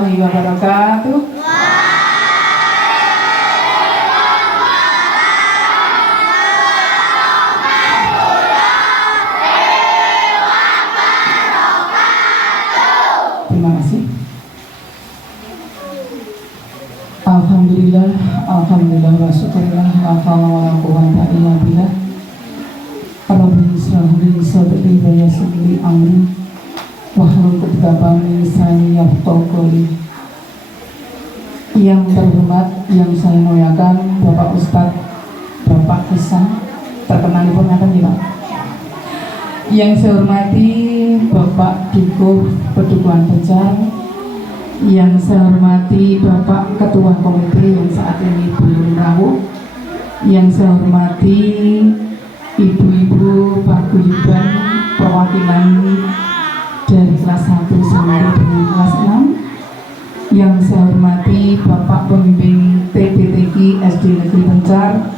warahmatullahi wabarakatuh. Terima kasih. Alhamdulillah wa syukurillah la haula wa la quwwata illa billah. Rabbi israh li sadri wa yassir li amri wahlul 'uqdatam min lisani yafqahu qawli. Yang terhormat, yang saya muliakan Bapak Ustadz, Bapak Ihsan, terkenal di pernyataan ya Pak. Yang saya hormati Bapak Dukuh Pedukuhan Pencar, yang saya hormati Bapak Ketua Komite yang saat ini belum rawuh, yang saya hormati Ibu-ibu paguyuban perwakilan dari kelas 1 sampai dengan kelas 6, yang saya hormati Bapak Pembimbing TPTQ SD Negeri Pencar,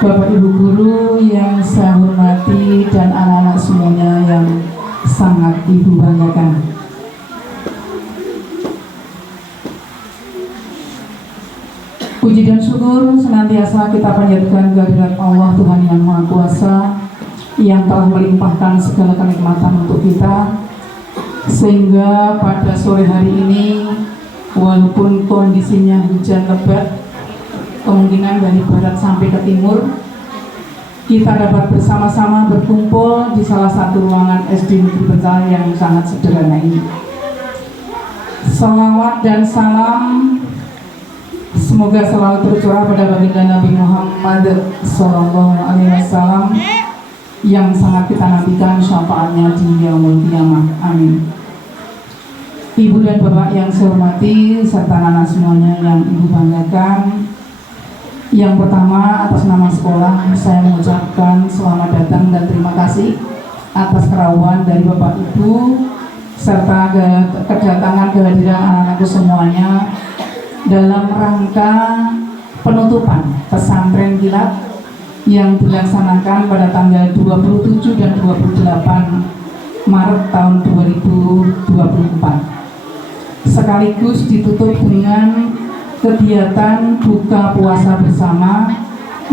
Bapak Ibu guru yang saya hormati, dan anak-anak semuanya yang sangat Ibu banggakan. Puji dan syukur senantiasa kita panjatkan kehadirat Allah Tuhan yang Maha Kuasa, yang telah melimpahkan segala kenikmatan untuk kita, sehingga pada sore hari ini walaupun kondisinya hujan lebat, kemungkinan dari barat sampai ke timur, kita dapat bersama-sama berkumpul di salah satu ruangan SD Negeri Pencar yang sangat sederhana ini. Salawat dan salam semoga selalu tercurah pada baginda Nabi Muhammad SAW yang sangat kita nantikan syafaatnya di yaumul qiyamah. Amin. Ibu dan Bapak yang saya hormati serta anak-anak semuanya yang Ibu banggakan, yang pertama atas nama sekolah saya mengucapkan selamat datang dan terima kasih atas kerawuan dari Bapak Ibu serta kedatangan kehadiran anak-anakku semuanya dalam rangka penutupan pesantren kilat yang dilaksanakan pada tanggal 27 dan 28 Maret tahun 2024, sekaligus ditutup dengan kegiatan buka puasa bersama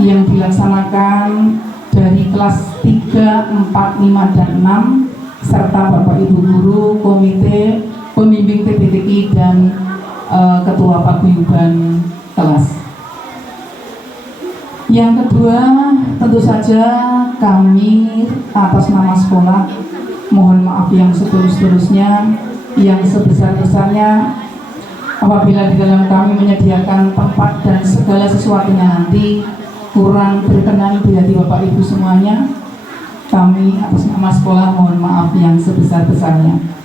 yang dilaksanakan dari kelas 3, 4, 5, dan 6 serta Bapak Ibu guru, komite, pembimbing TPTQ, dan ketua paguyuban kelas. Yang kedua, tentu saja kami atas nama sekolah mohon maaf yang setulus-tulusnya, yang sebesar-besarnya apabila di dalam kami menyediakan tempat dan segala sesuatunya nanti kurang berkenan di hati Bapak Ibu semuanya. Kami atas nama sekolah mohon maaf yang sebesar-besarnya.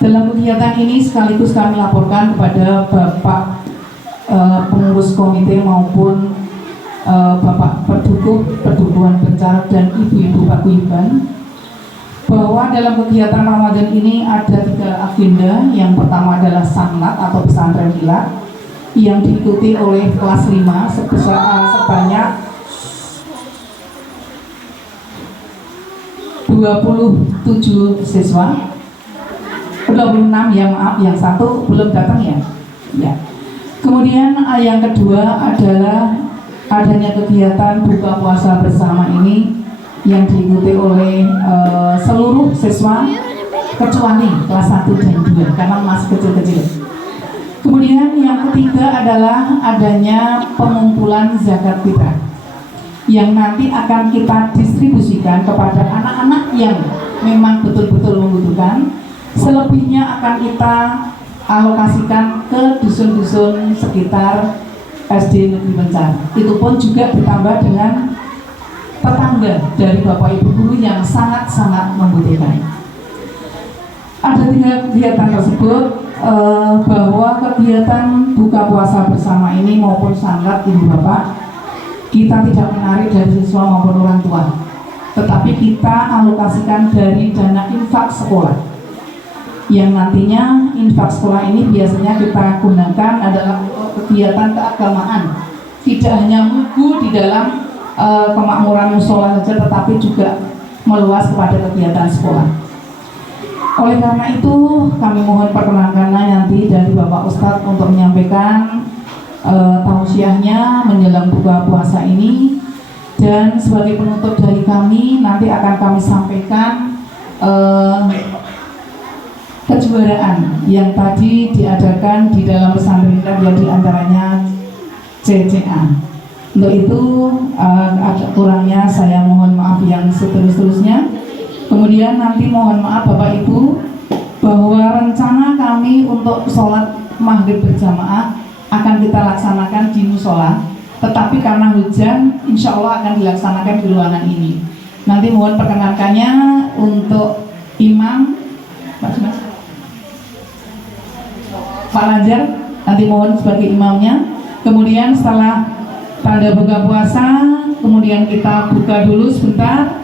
Dalam kegiatan ini sekaligus kami laporkan kepada Bapak pengurus komite maupun Bapak Pedukuhan Pencar dan Ibu-ibu paguyuban bahwa dalam kegiatan Ramadan ini ada 3 agenda. Yang pertama adalah sanlat atau pesantren kilat yang diikuti oleh kelas 5 sebanyak 27 siswa. 26 ya, maaf, yang 1 belum datang ya. Kemudian yang kedua adalah adanya kegiatan buka puasa bersama ini yang diikuti oleh seluruh siswa kecuali kelas 1 dan 2 karena masih kecil-kecil. Kemudian yang ketiga adalah adanya pengumpulan zakat fitrah yang nanti akan kita distribusikan kepada anak-anak yang memang betul-betul membutuhkan. Selebihnya akan kita alokasikan ke dusun-dusun sekitar SD Negeri Pencar. Itu pun juga ditambah dengan tetangga dari Bapak Ibu guru yang sangat-sangat membutuhkan. Ada 3 kegiatan tersebut, bahwa kegiatan buka puasa bersama ini maupun sanlat Ibu Bapak, kita tidak menarik dari siswa maupun orang tua, tetapi kita alokasikan dari dana infak sekolah. Yang nantinya infak sekolah ini biasanya kita gunakan adalah kegiatan keagamaan, tidak hanya buku di dalam kemakmuran musola saja, tetapi juga meluas kepada kegiatan sekolah. Oleh karena itu kami mohon perkenankannya nanti dari Bapak Ustadz untuk menyampaikan tausiahnya menjelang buka puasa ini. Dan sebagai penutup dari kami, nanti akan kami sampaikan kejuaraan yang tadi diadakan di dalam pesantren yang diantaranya CCA. Untuk itu agak kurangnya saya mohon maaf yang seterus-terusnya. Kemudian nanti mohon maaf Bapak Ibu bahwa rencana kami untuk sholat maghrib berjamaah akan kita laksanakan di musola, tetapi karena hujan insya Allah akan dilaksanakan di ruangan ini. Nanti mohon perkenankannya untuk imam Pak Lanjar, nanti mohon sebagai imamnya. Kemudian setelah tanda buka puasa, kemudian kita buka dulu sebentar,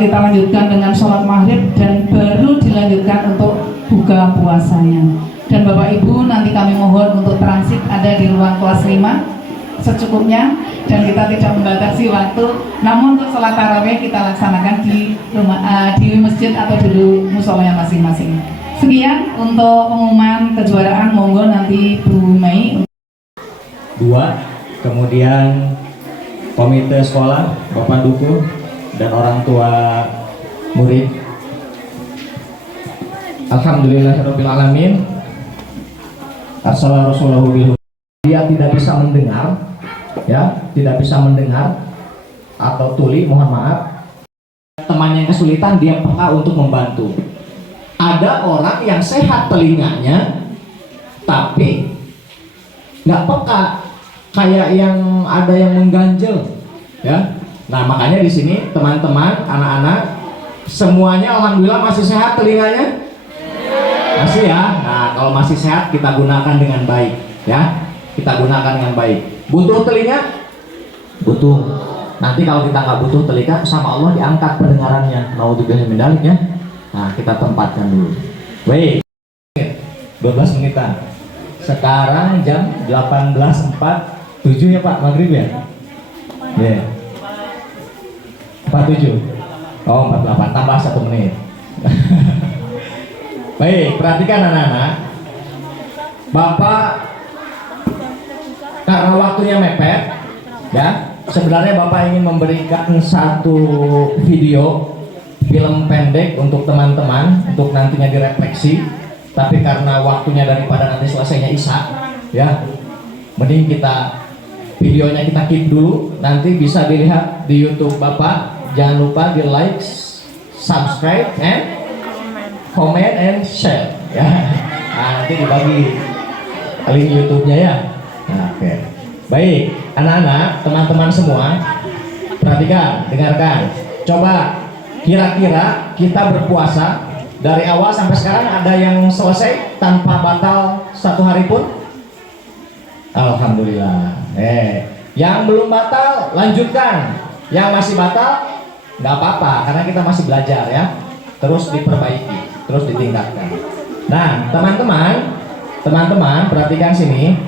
kita lanjutkan dengan sholat maghrib dan baru dilanjutkan untuk buka puasanya. Dan Bapak Ibu nanti kami mohon untuk transit ada di ruang kelas 5 secukupnya, dan kita tidak membatasi waktu. Namun untuk sholat tarawih kita laksanakan di rumah, di masjid atau di musolanya masing-masing. Sekian untuk pengumuman kejuaraan, monggo nanti Bu Mei. 2, kemudian komite sekolah, Bapak Duku dan orang tua murid. Alhamdulillahirabbil alamin. Assalamualaikum. Dia tidak bisa mendengar, ya, tidak bisa mendengar atau tuli, mohon maaf. Temannya yang kesulitan, dia peka untuk membantu. Ada orang yang sehat telinganya, tapi nggak peka, kayak yang ada yang mengganjel, ya. Nah makanya di sini teman-teman, anak-anak semuanya alhamdulillah masih sehat telinganya. Masih ya. Nah, kalau masih sehat kita gunakan dengan baik, ya. Kita gunakan dengan baik. Butuh telinga? Butuh. Nanti kalau kita nggak butuh telinga, sama Allah diangkat pendengarannya. Naudzubillah min dzalik ya. Nah, kita tempatkan dulu. Baik. 12 menitan. Sekarang jam 18.47 ya Pak, maghrib ya? Ya. 47. Oh, 48 tambah 1 menit. Baik, perhatikan anak-anak. Bapak karena waktunya mepet, ya. Sebenarnya Bapak ingin memberikan satu video film pendek untuk teman-teman untuk nantinya direfleksi. Tapi karena waktunya daripada nanti selesainya Isya, ya. Mending videonya kita keep dulu, nanti bisa dilihat di YouTube Bapak. Jangan lupa di like, subscribe, and comment and share, ya. Nah, nanti dibagi link YouTube-nya ya. Nah, oke. Baik, anak-anak, teman-teman semua, perhatikan, dengarkan. Coba kira-kira kita berpuasa dari awal sampai sekarang ada yang selesai tanpa batal 1 hari pun? Alhamdulillah. Yang belum batal lanjutkan. Yang masih batal nggak apa-apa karena kita masih belajar ya. Terus diperbaiki, terus ditingkatkan. Nah, teman-teman perhatikan sini.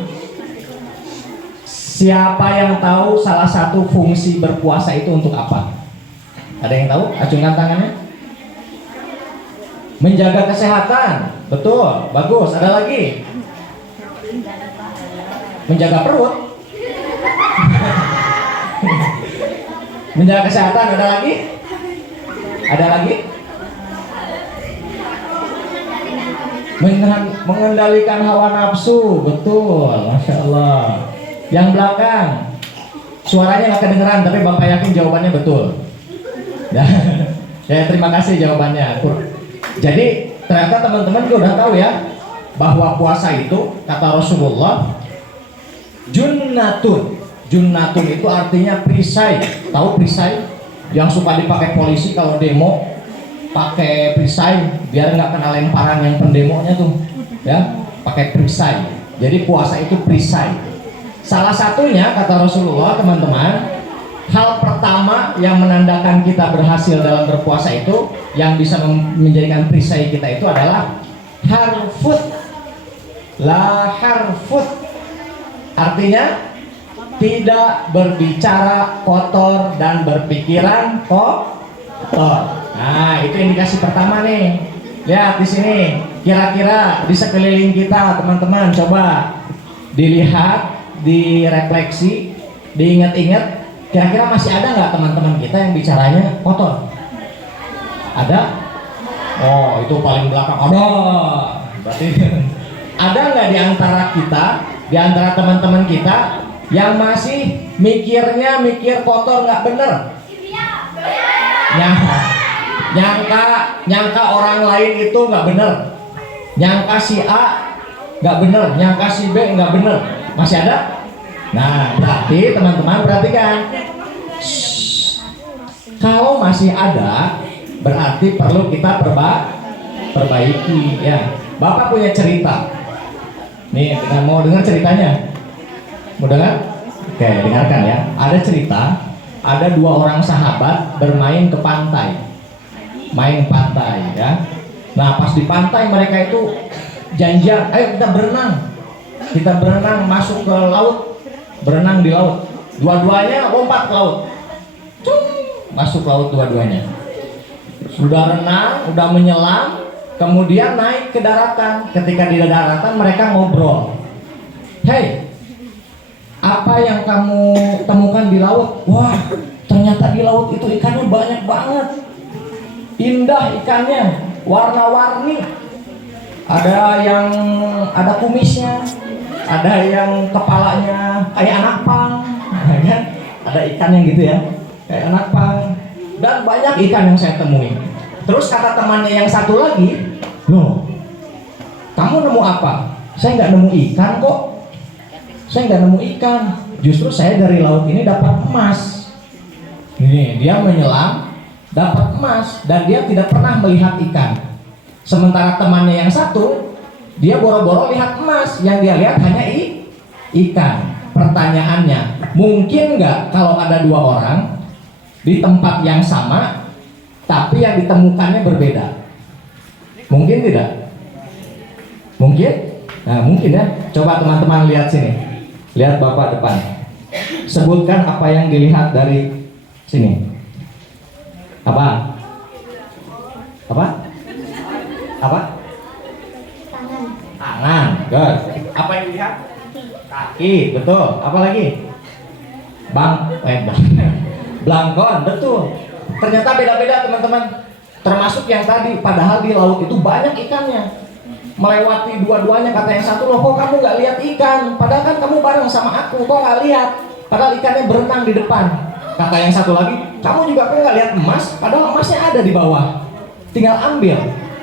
Siapa yang tahu salah satu fungsi berpuasa itu untuk apa? Ada yang tahu? Acungkan tangannya. Menjaga kesehatan. Betul, bagus. Ada lagi? Menjaga perut. Menjaga kesehatan. Ada lagi? Ada lagi? Mengendalikan hawa nafsu. Betul, Masya Allah. Yang belakang suaranya nggak kedengeran, tapi Bapak yakin jawabannya betul. Ya, terima kasih jawabannya. Jadi ternyata teman-teman juga udah tahu ya bahwa puasa itu kata Rasulullah junnatun. Junnatun itu artinya perisai. Tahu perisai yang suka dipakai polisi kalau demo, pakai perisai biar nggak kena lemparan yang pendemonya tuh, ya, pakai perisai. Jadi puasa itu perisai. Salah satunya kata Rasulullah, teman-teman, hal pertama yang menandakan kita berhasil dalam berpuasa itu, yang bisa menjadikan perisai kita itu adalah harfut. La harfut artinya tidak berbicara kotor dan berpikiran kotor. Nah, itu indikasi pertama nih. Lihat di sini, kira-kira di sekeliling kita teman-teman coba dilihat, direfleksi, diingat-ingat, kira-kira masih ada nggak teman-teman kita yang bicaranya kotor? Ada? Oh, itu paling belakang. Ada. Berarti ada nggak di antara kita, di antara teman-teman kita yang masih mikirnya mikir kotor nggak bener? Nyangka orang lain itu nggak bener, nyangka si A nggak bener, nyangka si B nggak bener, masih ada? Nah, berarti teman-teman perhatikan, kalau masih ada berarti perlu kita perbaiki ya. Bapak punya cerita nih, mau dengar ceritanya? Mau dengar? Oke, dengarkan ya. Ada cerita, ada dua orang sahabat bermain ke pantai, main pantai ya. Nah, pas di pantai mereka itu janjian, ayo kita berenang masuk ke laut, berenang di laut. Dua-duanya lompat ke laut, masuk laut dua-duanya. Sudah renang, udah menyelam, kemudian naik ke daratan. Ketika di daratan mereka ngobrol, hey, apa yang kamu temukan di laut? Wah, ternyata di laut itu ikannya banyak banget, indah ikannya, warna-warni. Ada kumisnya, ada yang kepalanya kayak anak pang, kan? Ada ikan yang gitu ya, kayak anak pang. Dan banyak ikan yang saya temui. Terus kata temannya yang satu lagi, loh, kamu nemu apa? Saya nggak nemu ikan kok. Saya nggak nemu ikan. Justru saya dari laut ini dapat emas. Nih, dia menyelam, dapat emas, dan dia tidak pernah melihat ikan. Sementara temannya yang satu, dia boro-boro lihat emas, yang dia lihat hanya ikan. Pertanyaannya, mungkin nggak kalau ada dua orang di tempat yang sama, tapi yang ditemukannya berbeda? Mungkin tidak? Mungkin? Nah, mungkin ya. Coba teman-teman lihat sini. Lihat Bapak depan. Sebutkan apa yang dilihat dari sini. Apa? Apa? Apa? Tangan. Good. Apa yang dilihat? Kaki. Betul. Apa lagi? Blangkon. Betul. Ternyata beda-beda teman-teman. Termasuk yang tadi. Padahal di laut itu banyak ikannya. Melewati dua-duanya, kata yang satu, loh kok kamu nggak lihat ikan? Padahal kan kamu bareng sama aku, kok nggak lihat? Padahal ikannya berenang di depan. Kata yang satu lagi, kamu juga kan nggak lihat emas? Padahal emasnya ada di bawah, tinggal ambil.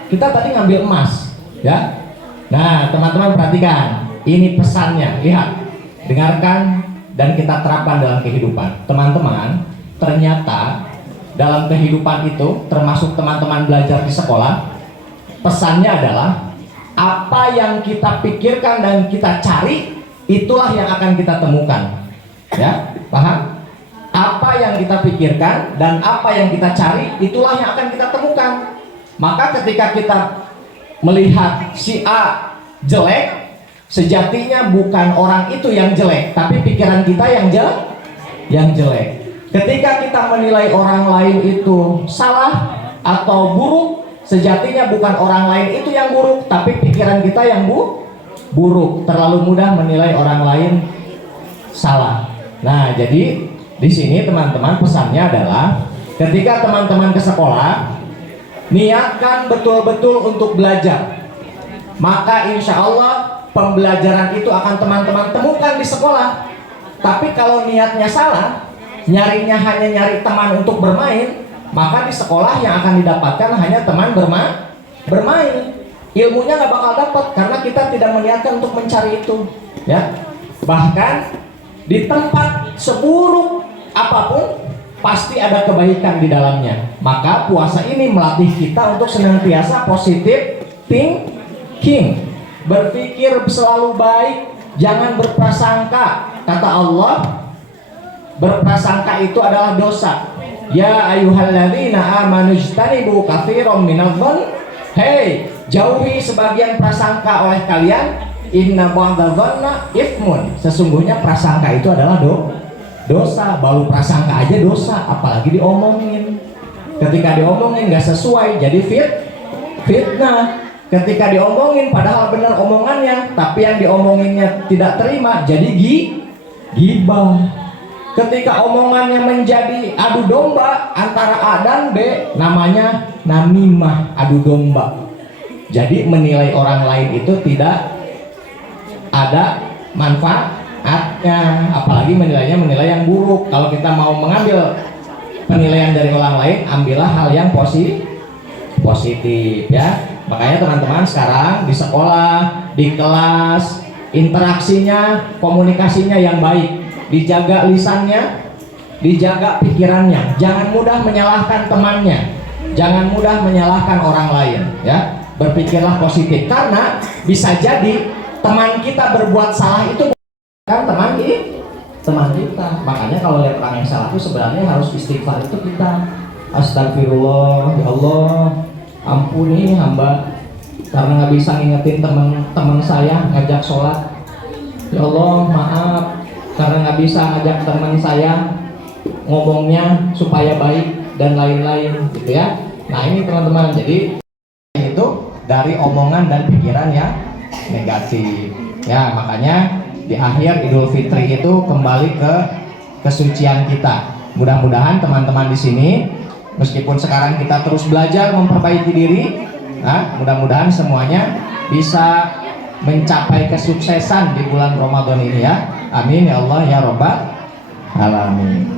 Kita tadi ngambil emas, ya. Nah, teman-teman perhatikan, ini pesannya. Lihat, dengarkan, dan kita terapkan dalam kehidupan. Teman-teman, ternyata dalam kehidupan itu, termasuk teman-teman belajar di sekolah, pesannya adalah apa yang kita pikirkan dan kita cari, itulah yang akan kita temukan. Ya, paham? Apa yang kita pikirkan dan apa yang kita cari, itulah yang akan kita temukan. Maka ketika kita melihat si A jelek, sejatinya bukan orang itu yang jelek, tapi pikiran kita yang jelek. Ketika kita menilai orang lain itu salah atau buruk, sejatinya bukan orang lain itu yang buruk, tapi pikiran kita yang buruk. Terlalu mudah menilai orang lain salah. Nah, jadi di sini teman-teman pesannya adalah ketika teman-teman ke sekolah, niatkan betul-betul untuk belajar. Maka insya Allah pembelajaran itu akan teman-teman temukan di sekolah. Tapi kalau niatnya salah, nyarinya hanya nyari teman untuk bermain, maka di sekolah yang akan didapatkan hanya teman bermain. Ilmunya nggak bakal dapat karena kita tidak meniatkan untuk mencari itu, ya. Bahkan di tempat seburuk apapun pasti ada kebaikan di dalamnya. Maka puasa ini melatih kita untuk senantiasa positif thinking, berpikir selalu baik, jangan berprasangka. Kata Allah, berprasangka itu adalah dosa. Ya ayyuhalladzina amanu ijtanibu katsiran minadh-dhonn. Hei, jauhi sebagian prasangka oleh kalian. Inna ba'dadh-dhonna itsmun. Sesungguhnya prasangka itu adalah dosa. Baru prasangka aja dosa, apalagi diomongin. Ketika diomongin nggak sesuai, jadi fitnah. Ketika diomongin padahal benar omongannya, tapi yang diomonginnya tidak terima, jadi gibah. Ketika omongannya menjadi adu domba antara A dan B, namanya namimah, adu domba. Jadi menilai orang lain itu tidak ada manfaatnya, apalagi menilai yang buruk. Kalau kita mau mengambil penilaian dari orang lain, ambillah hal yang positif ya. Makanya teman-teman sekarang di sekolah, di kelas, interaksinya, komunikasinya yang baik, dijaga lisannya, dijaga pikirannya, jangan mudah menyalahkan temannya, jangan mudah menyalahkan orang lain ya. Berpikirlah positif, karena bisa jadi teman kita berbuat salah itu kan teman kita. Makanya kalau lihat orang yang salah itu sebenarnya harus istighfar itu kita. Astagfirullah, ya Allah, ampuni hamba karena nggak bisa ngingetin teman saya ngajak sholat. Ya Allah, maaf karena nggak bisa ngajak teman saya ngomongnya supaya baik dan lain-lain gitu ya. Nah ini teman-teman, jadi itu dari omongan dan pikiran yang negatif ya. Makanya di akhir Idul Fitri itu kembali ke kesucian kita. Mudah-mudahan teman-teman di sini, meskipun sekarang kita terus belajar memperbaiki diri, nah, mudah-mudahan semuanya bisa mencapai kesuksesan di bulan Ramadan ini ya. Amin ya Allah ya Rabbal alamin.